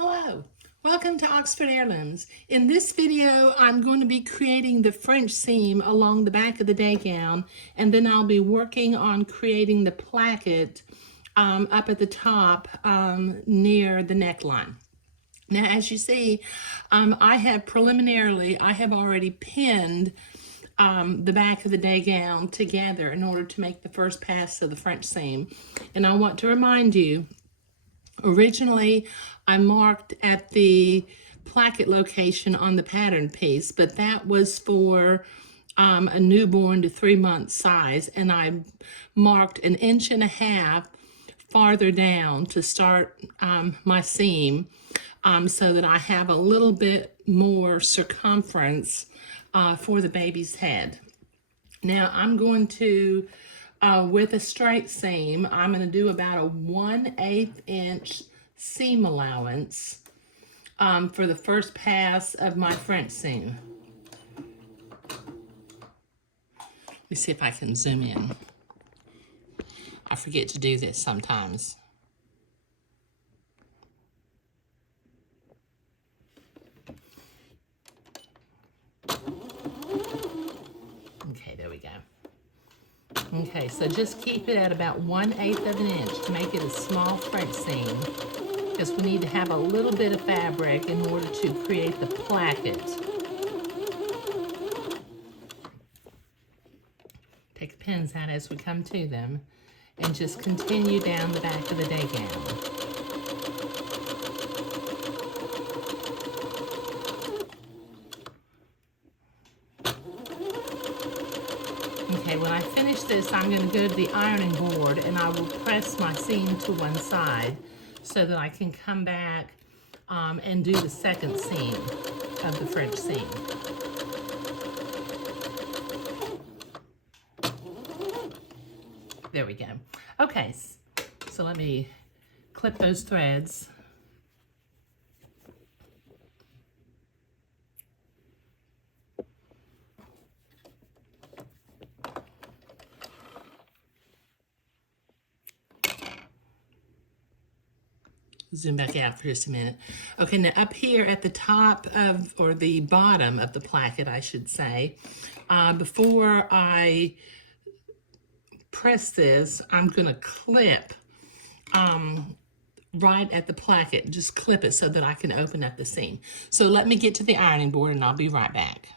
Hello, welcome to Oxford Heirlooms. In this video, I'm going to be creating the French seam along the back of the day gown, and then I'll be working on creating the placket up at the top near the neckline. Now, as you see, I have already pinned the back of the day gown together in order to make the first pass of the French seam. And I want to remind you, originally, I marked at the placket location on the pattern piece, but that was for a newborn to 3-month size, and I marked 1.5 inches farther down to start my seam so that I have a little bit more circumference for the baby's head. Now I'm going to, with a straight seam, I'm going to do about a 1/8 inch seam allowance for the first pass of my French seam. Let me see if I can zoom in. I forget to do this sometimes. Okay, there we go. Okay, so just keep it at about 1/8 of an inch to make it a small French seam, because we need to have a little bit of fabric in order to create the placket. Take the pins out as we come to them, and just continue down the back of the day gown. Okay, when I finish this, I'm going to go to the ironing board and I will press my seam to one side so that I can come back and do the second seam of the French seam. There we go. Okay, so let me clip those threads. Zoom back out for just a minute. Okay, now up here at the top of, or the bottom of the placket, I should say, before I press this, I'm gonna clip right at the placket. Just clip it so that I can open up the seam. So let me get to the ironing board and I'll be right back.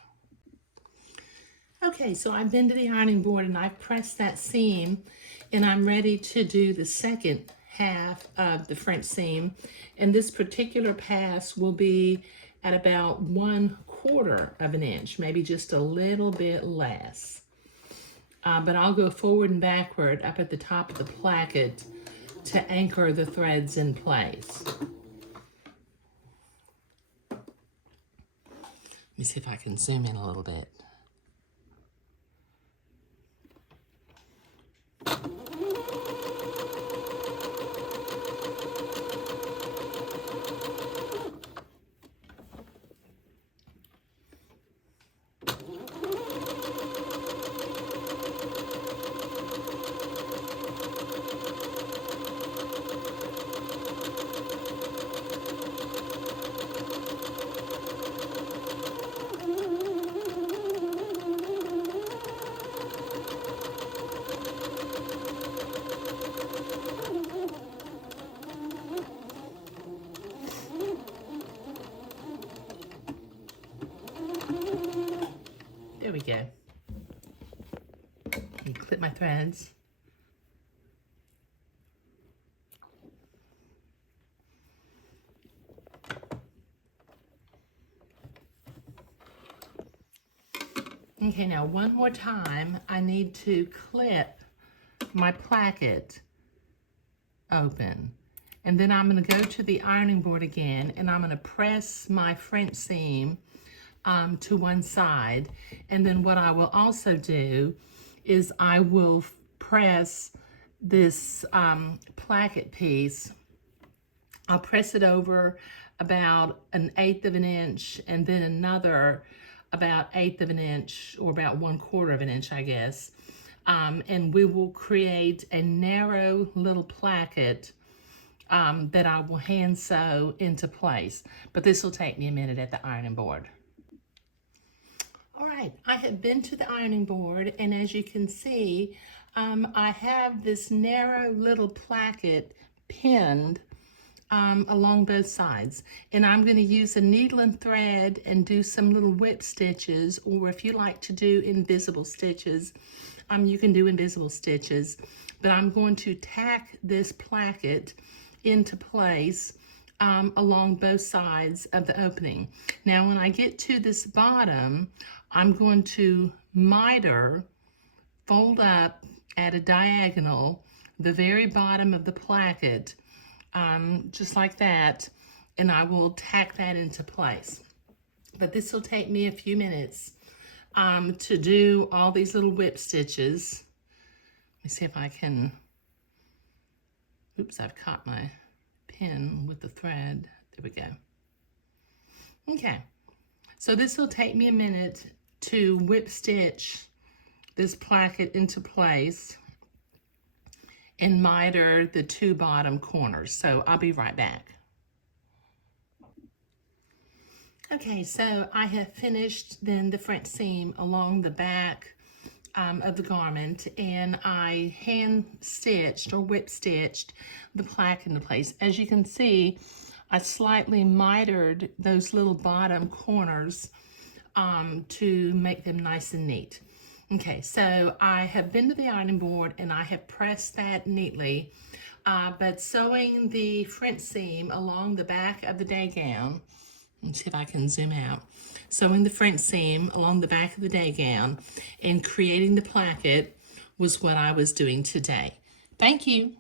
Okay, so I've been to the ironing board and I've pressed that seam and I'm ready to do the second half of the French seam. And this particular pass will be at about 1/4 of an inch, maybe just a little bit less. But I'll go forward and backward up at the top of the placket to anchor the threads in place. Let me see if I can zoom in a little bit. There we go. And clip my threads. Okay, now one more time, I need to clip my placket open. And then I'm gonna go to the ironing board again and I'm gonna press my French seam to one side. And then what I will also do is I will press this placket piece. I'll press it over about 1/8 of an inch and then another about 1/8 of an inch, or about 1/4 of an inch, I guess. And we will create a narrow little placket that I will hand sew into place. But this will take me a minute at the ironing board. All right, I have been to the ironing board, and as you can see, I have this narrow little placket pinned along both sides. And I'm going to use a needle and thread and do some little whip stitches, or if you like to do invisible stitches, you can do invisible stitches. But I'm going to tack this placket into place along both sides of the opening. Now when I get to this bottom, I'm going to miter, fold up at a diagonal, the very bottom of the placket, just like that, and I will tack that into place. But this will take me a few minutes to do all these little whip stitches. Let me see if I can, oops, I've caught my pin with the thread. There we go. Okay, so this will take me a minute to whip stitch this placket into place and miter the two bottom corners. So I'll be right back. Okay, so I have finished then the front seam along the back of the garment, and I hand stitched or whip stitched the plaque into place. As you can see, I slightly mitered those little bottom corners to make them nice and neat. Okay, so I have been to the ironing board and I have pressed that neatly, but sewing the front seam along the back of the day gown, let's see if I can zoom out, sewing the front seam along the back of the day gown and creating the placket was what I was doing today. Thank you.